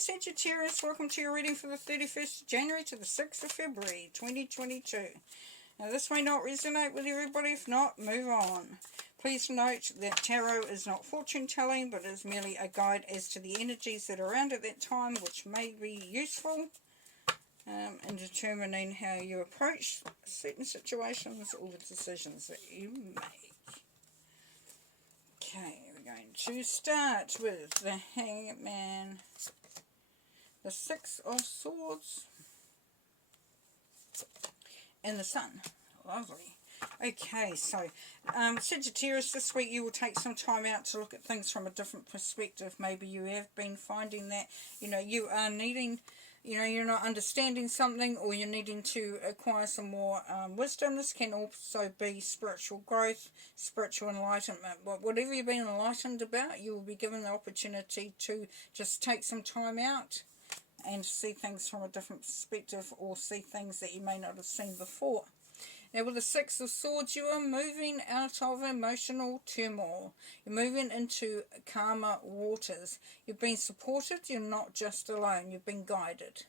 Sagittarius, welcome to your reading for the 31st of January to the 6th of February 2022. Now this may not resonate with everybody, if not, move on. Please note that tarot is not fortune telling, but is merely a guide as to the energies that are around at that time, which may be useful in determining how you approach certain situations or the decisions that you make. Okay, we're going to start with the Hangman, the Six of Swords, and the Sun. Lovely. Okay, so Sagittarius, this week you will take some time out to look at things from a different perspective. Maybe you have been finding that, you are needing, you're not understanding something, or you're needing to acquire some more wisdom. This can also be spiritual growth, spiritual enlightenment. But whatever you've been enlightened about, you will be given the opportunity to just take some time out and see things from a different perspective, or see things that you may not have seen before. Now with the Six of Swords, you are moving out of emotional turmoil. You're moving into calmer waters. You've been supported. You're not just alone. You've been guided.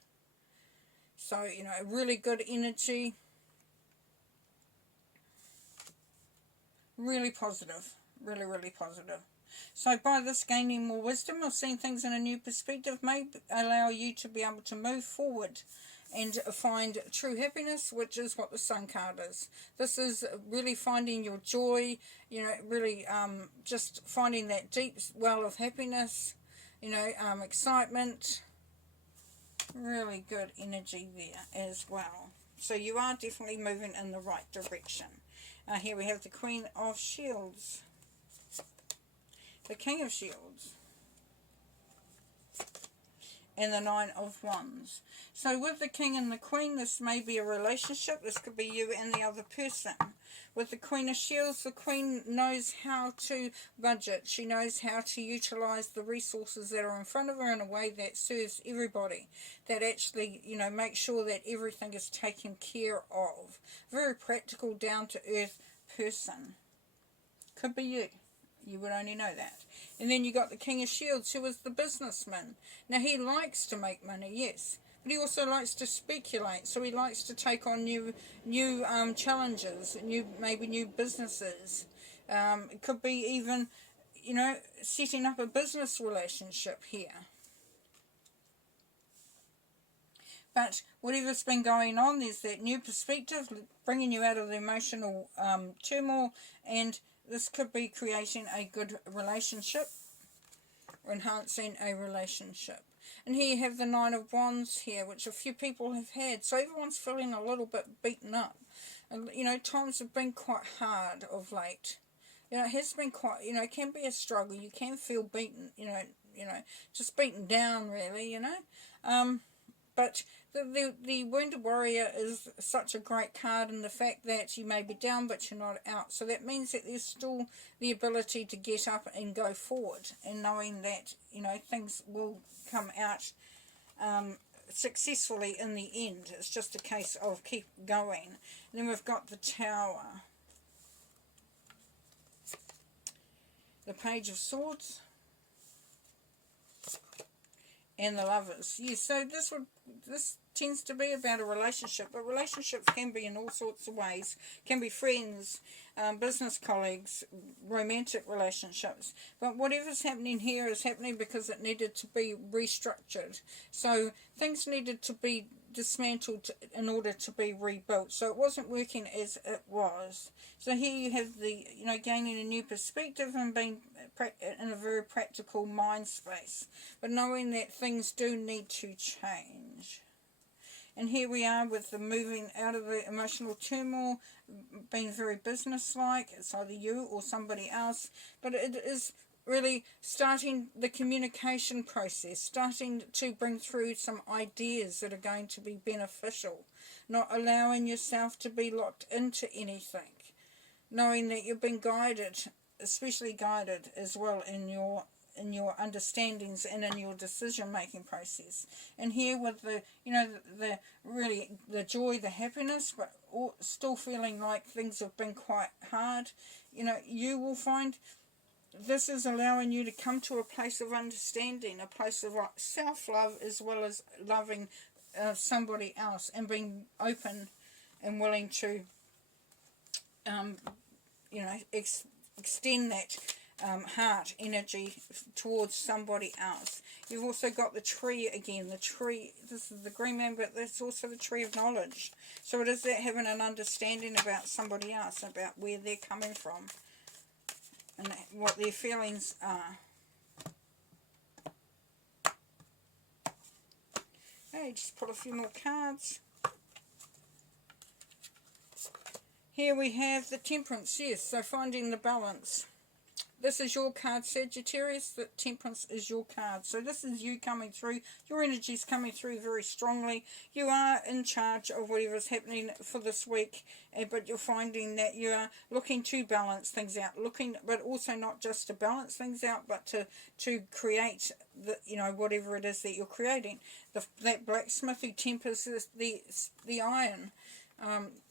So, a really good energy. Really positive. Really, really positive. So by this, gaining more wisdom or seeing things in a new perspective may allow you to be able to move forward and find true happiness, which is what the Sun card is. This is really finding your joy, really just finding that deep well of happiness, excitement. Really good energy there as well. So you are definitely moving in the right direction. Here we have the Queen of Shields, the King of Shields, and the Nine of Wands. So with the King and the Queen, this may be a relationship. This could be you and the other person. With the Queen of Shields, the Queen knows how to budget. She knows how to utilize the resources that are in front of her in a way that serves everybody. That actually, makes sure that everything is taken care of. Very practical, down-to-earth person. Could be you. You would only know that. And then you got the King of Shields, who is the businessman. Now, he likes to make money, yes, but he also likes to speculate. So he likes to take on new challenges, maybe new businesses. It could be even, setting up a business relationship here. But whatever's been going on, there's that new perspective, bringing you out of the emotional turmoil, and this could be creating a good relationship, or enhancing a relationship. And here you have the Nine of Wands here, which a few people have had. So everyone's feeling a little bit beaten up. And, times have been quite hard of late. It has been quite, it can be a struggle. You can feel beaten, just beaten down, really, But the Wounded Warrior is such a great card in the fact that you may be down but you're not out. So that means that there's still the ability to get up and go forward, and knowing that, things will come out successfully in the end. It's just a case of keep going. And then we've got the Tower, the Page of Swords, and the Lovers. Yes, so this tends to be about a relationship, but relationships can be in all sorts of ways. Can be friends, business colleagues, romantic relationships. But whatever's happening here is happening because it needed to be restructured. So things needed to be dismantled in order to be rebuilt. So it wasn't working as it was. So here you have the, gaining a new perspective and being in a very practical mind space, but knowing that things do need to change. And here we are with the moving out of the emotional turmoil, being very businesslike. It's either you or somebody else, but it is really starting the communication process, starting to bring through some ideas that are going to be beneficial, not allowing yourself to be locked into anything, knowing that you've been guided, especially guided as well in your understandings and in your decision-making process. And here with the, the really the joy, the happiness, but still feeling like things have been quite hard, you will find this is allowing you to come to a place of understanding, a place of self-love, as well as loving somebody else, and being open and willing to, you know, extend that heart energy towards somebody else. You've also got the tree again. The tree, this is the green man, but that's also the tree of knowledge. So it is that having an understanding about somebody else, about where they're coming from, and what their feelings are. Okay, just put a few more cards. Here we have the Temperance, yes, so finding the balance. This is your card, Sagittarius. The Temperance is your card. So this is you coming through. Your energy is coming through very strongly. You are in charge of whatever is happening for this week, but you're finding that you are looking to balance things out. But also not just to balance things out, but to create the, you know, whatever it is that you're creating. That blacksmith who tempers the iron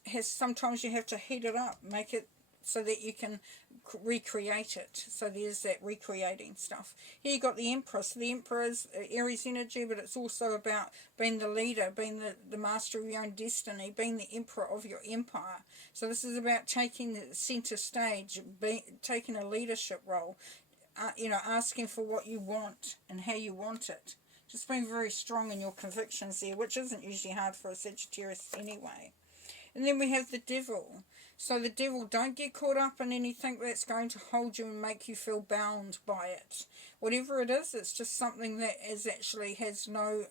has, sometimes you have to heat it up, make it so that you can recreate it. So there's that recreating stuff. Here you got the Empress. The Emperor is Aries energy, but it's also about being the leader, being the master of your own destiny, being the emperor of your empire. So this is about taking the center stage, taking a leadership role, you know, asking for what you want and how you want it. Just being very strong in your convictions there, which isn't usually hard for a Sagittarius anyway. And then we have the Devil. So the Devil, don't get caught up in anything that's going to hold you and make you feel bound by it. Whatever it is, it's just something that actually has no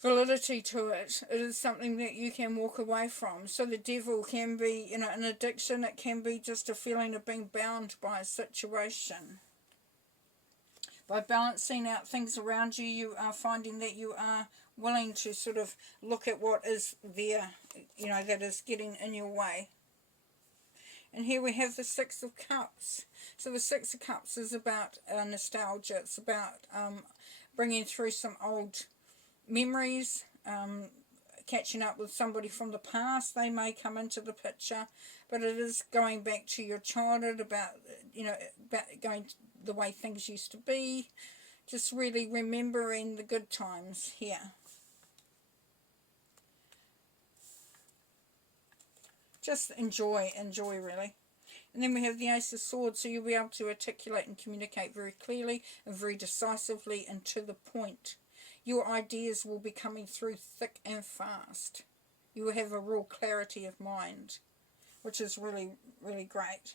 validity to it. It is something that you can walk away from. So the Devil can be, you know, an addiction. It can be just a feeling of being bound by a situation. By balancing out things around you, you are finding that you are willing to sort of look at what is there, you know, that is getting in your way. And here we have the Six of Cups. So the Six of Cups is about nostalgia. It's about bringing through some old memories, catching up with somebody from the past. They may come into the picture, but it is going back to your childhood, about, you know, about going the way things used to be. Just really remembering the good times here. Just enjoy really. And then we have the Ace of Swords, so you'll be able to articulate and communicate very clearly and very decisively and to the point. Your ideas will be coming through thick and fast. You will have a real clarity of mind, which is really, really great.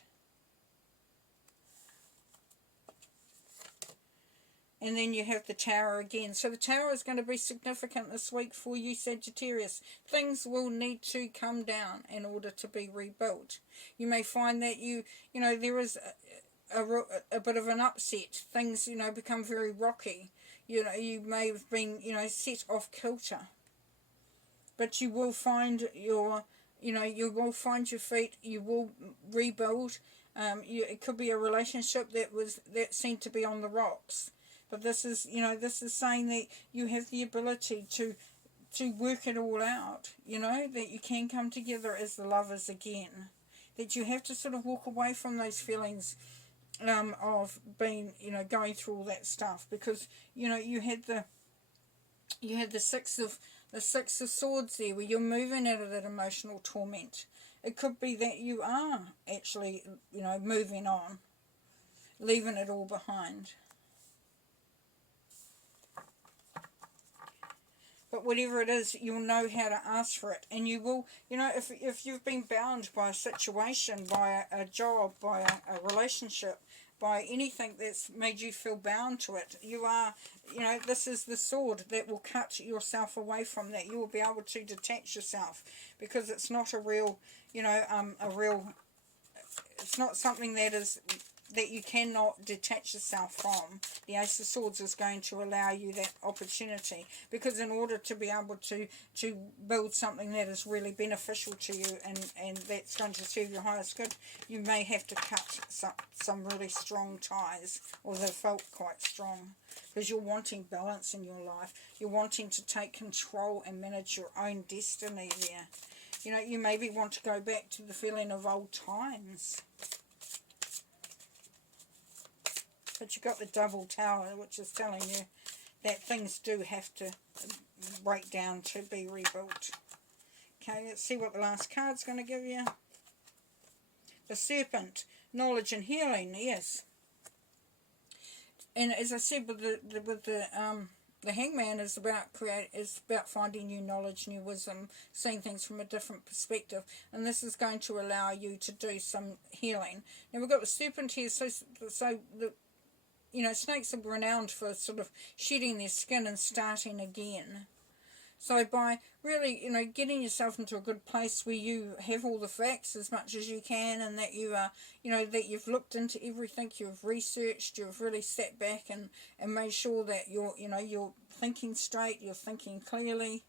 And then you have the Tower again. So the Tower is going to be significant this week for you, Sagittarius. Things will need to come down in order to be rebuilt. You may find that you know, there is a bit of an upset. Things, you know, become very rocky. You know, you may have been, you know, set off kilter. But you will find your, you know, you will find your feet. You will rebuild. It could be a relationship that seemed to be on the rocks. But this is, you know, this is saying that you have the ability to work it all out, you know, that you can come together as the lovers again. That you have to sort of walk away from those feelings of being, you know, going through all that stuff. Because, you know, you had the Six of Swords there, where you're moving out of that emotional torment. It could be that you are actually, you know, moving on, leaving it all behind. But whatever it is, you'll know how to ask for it. And you will, you know, if you've been bound by a situation, by a job, by a relationship, by anything that's made you feel bound to it, you are, you know, this is the sword that will cut yourself away from that. You will be able to detach yourself, because it's not a real, you know, it's not something that you cannot detach yourself from. The Ace of Swords is going to allow you that opportunity, because in order to be able to build something that is really beneficial to you and that's going to serve your highest good, you may have to cut some really strong ties, or they felt quite strong, because you're wanting balance in your life. You're wanting to take control and manage your own destiny there. You know, you maybe want to go back to the feeling of old times. But you've got the double tower, which is telling you that things do have to break down to be rebuilt. Okay, let's see what the last card's going to give you. The Serpent, knowledge and healing, yes. And as I said, with the Hangman is about finding new knowledge, new wisdom, seeing things from a different perspective, and this is going to allow you to do some healing. Now we've got the Serpent here, so the snakes are renowned for sort of shedding their skin and starting again. So by really, getting yourself into a good place where you have all the facts as much as you can, and that you are, that you've looked into everything, you've researched, you've really sat back and made sure that you're thinking straight, you're thinking clearly,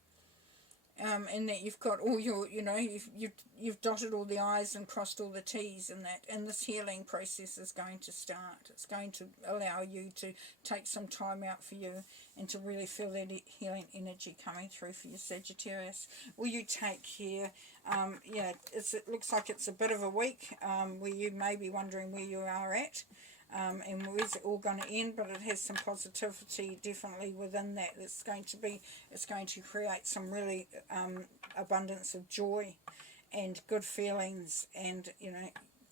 and that you've got all your, you've dotted all the I's and crossed all the T's, and this healing process is going to start. It's going to allow you to take some time out for you and to really feel that healing energy coming through for your Sagittarius. Will you take care? It looks like it's a bit of a week where you may be wondering where you are at. And where's it all going to end, but it has some positivity definitely within that. It's going to create some really abundance of joy and good feelings, and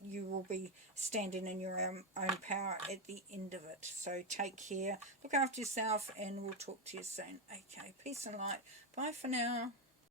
you will be standing in your own power at the end of it. So take care, look after yourself, and we'll talk to you soon. Okay, peace and light. Bye for now.